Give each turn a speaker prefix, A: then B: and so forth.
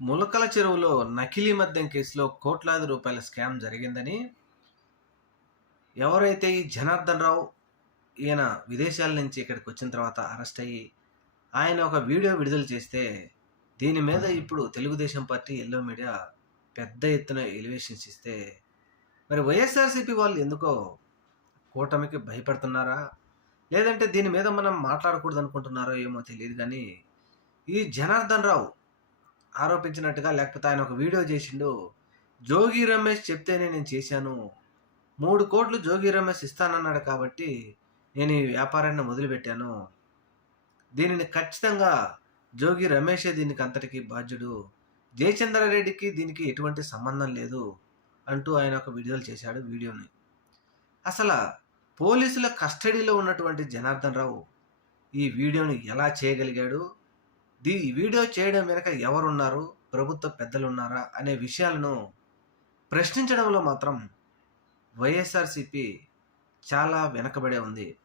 A: ములకల చెరువులో నకిలీ మద్యం కేసులో కోట్లాది రూపాయల స్కామ్ జరిగిందని ఎవరైతే ఈ జనార్దన్ రావు ఈయన విదేశాల నుంచి ఇక్కడికి వచ్చిన తర్వాత అరెస్ట్ అయ్యి ఆయన ఒక వీడియో విడుదల చేస్తే దీని మీద ఇప్పుడు తెలుగుదేశం పార్టీ ఎల్లో మీడియా పెద్ద ఎత్తున ఎలివేషన్స్ ఇస్తే మరి వైఎస్ఆర్సీపీ వాళ్ళు ఎందుకో కూటమికి భయపడుతున్నారా? లేదంటే దీని మీద మనం మాట్లాడకూడదు అనుకుంటున్నారో ఏమో తెలియదు కానీ ఈ జనార్దన్ రావు ఆరోపించినట్టుగా లేకపోతే ఆయన ఒక వీడియో చేసిండు. జోగి రమేష్ చెప్తేనే నేను చేశాను. మూడు కోట్లు జోగి రమేష్ ఇస్తానన్నాడు కాబట్టి నేను ఈ వ్యాపారాన్ని మొదలుపెట్టాను. దీనిని ఖచ్చితంగా జోగి రమేషే దీనికి అంతటికి బాధ్యుడు. జయచంద్రారెడ్డికి దీనికి ఎటువంటి సంబంధం లేదు అంటూ ఆయన ఒక వీడియోలు చేశాడు వీడియోని. అసలు పోలీసుల కస్టడీలో ఉన్నటువంటి జనార్దన్ రావు ఈ వీడియోని ఎలా చేయగలిగాడు? దీ వీడియో చేయడం వెనక ఎవరున్నారు? ప్రభుత్వ పెద్దలు ఉన్నారా అనే విషయాలను ప్రశ్నించడంలో మాత్రం వైఎస్ఆర్సిపి చాలా వెనకబడే ఉంది.